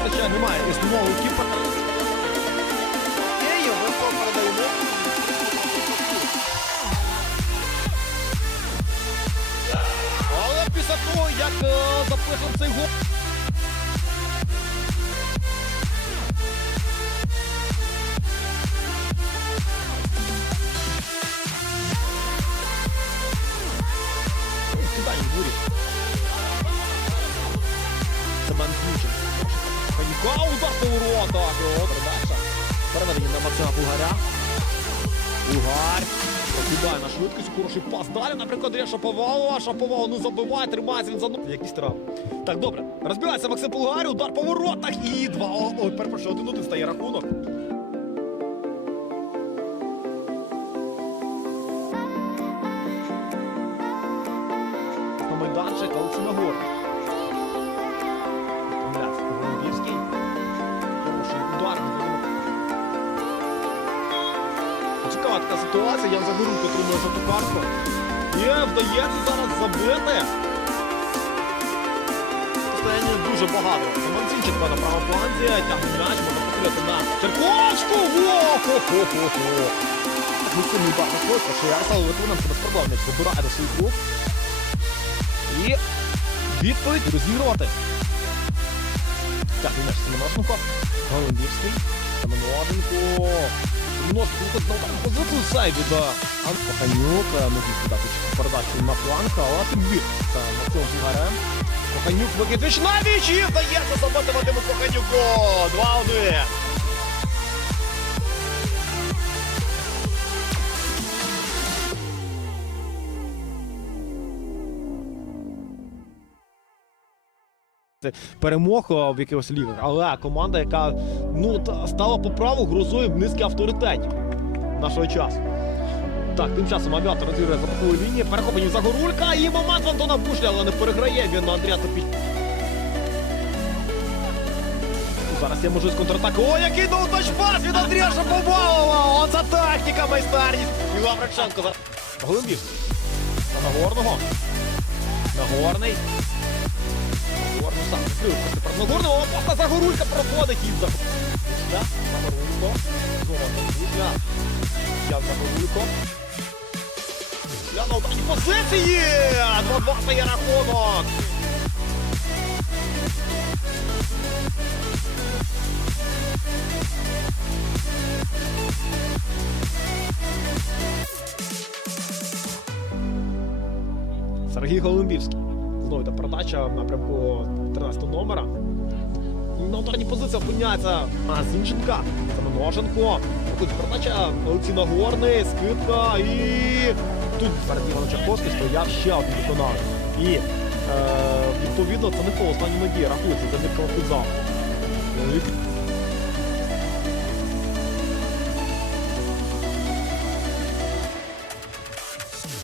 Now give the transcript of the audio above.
Знову кіпер. Київ, ми передаємо. Але після того, як е, запишемо цей гол. Кидай в дворі. Панька, удар по воротах. Передача. Переведення на. Булгар. Прокидає на швидкість. Хороший пас. Далі, наприклад, є Шаповалова. Шаповалов не забиває, тримається він за ногу. Якісь травми. Так, добре. Розбирається Максим Булгар. Удар по воротах. І два. Ой, перепрошую, один один стає рахунок. Майданчик, але Цікава така ситуація. Я за горунку отримую жовту картку. Є, вдається зараз забити. Стояння дуже багато. Семен Зінченко на правому фланзі. Тягне м'яч, можна покидати на Черковську. Во-хо-хо-хо-хо. Ну, це не багато хлопця, що Ярослав Литвинен себе справляв м'яч вибирає до своїх рук. І відповідь розігрувати. Так, він наш Семеношенко. Голубівський. Семеношенко. Ударну позицію сайбі до Коханюк. Можна подати передачу на фланг, але. Це Максим Булгарем. Коханюк викидиш на віч і вдається забити Вадиму Коханюку. 2-1. Перемог в якихось лігах, але команда, яка ну стала по праву грозою низки авторитетів нашого часу. Так, тим часом авіатор розігрує за бокової лінії, перехоплені Загорулька і момент Антона Бушля, але не переграє він на Андрія Топі. Зараз є можливість контратаки. О, який ноутачпас від Андрія Шаповалова! Оце тактика, майстерність! І Лавриченко за. На Нагорного. Нагорний. Плюс тепер Нагорного. О, Загорулька проходить і за... Загорулько. Бушля. Я Загорулько. На ударній позиції! 2-2 стає рахунок. Сергій Голубівський. Знову та передача в напрямку 13 номера. На ударній позиції опиняється Зінченка. Семеношенко. продача передача Олексій Нагорний, скидка і тут перед Іваном Чарковським стояв ще один виконавець. І е, відповідно це не по останній надії рахується за про Фудзал.